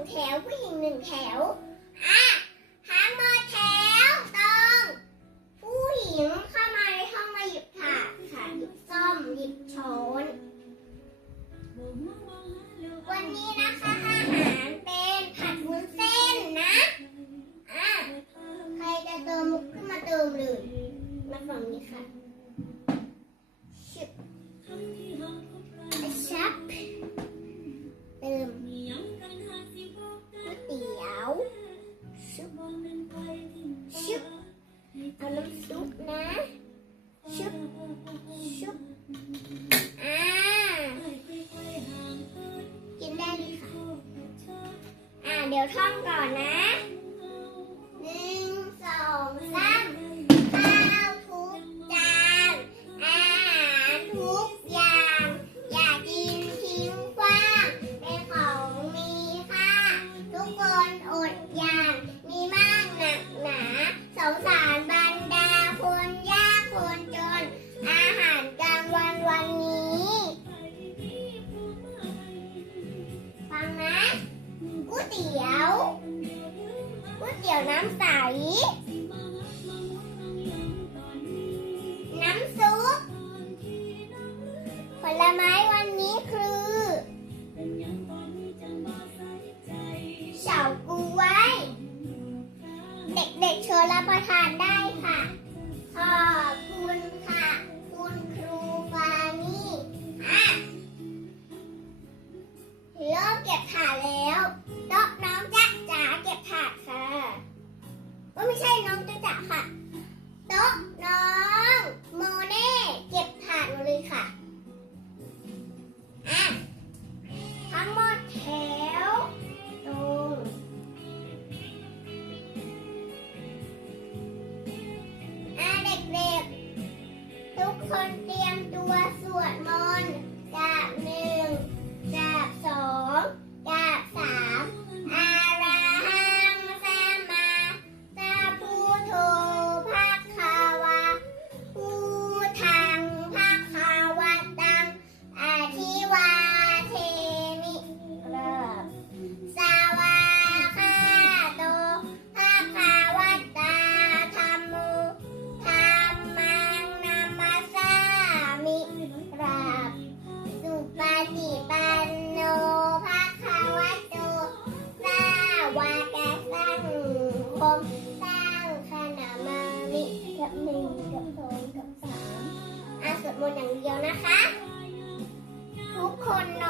งแถวผู้หญิงหนึ่งแถวอะ เอาน้ำซุปนะชุบชุบอ่ากินได้เลยค่ะ อ่าเดี๋ยวท่องก่อนนะหนึ่งสองสามข้าวทุกจานอาหารทุกอย่าง อย่ากินทิ้งขว้างเป็นของมีค่าทุกคนอดอยากมีมากหนักหนาสงสารบรร ยวน้ำใส น้ำซุป ผลไม้วันนี้คือเฉาก๊วย เด็กๆเชิญรับประทานได้ค่ะ ขอบคุณค่ะคุณ คนเตรียมตัวสวดมนต์จากหนึ่ง กับหนึ่งกับสองกับสามอะสวดมนต์อย่างเดียวนะคะ ทุกคนนอน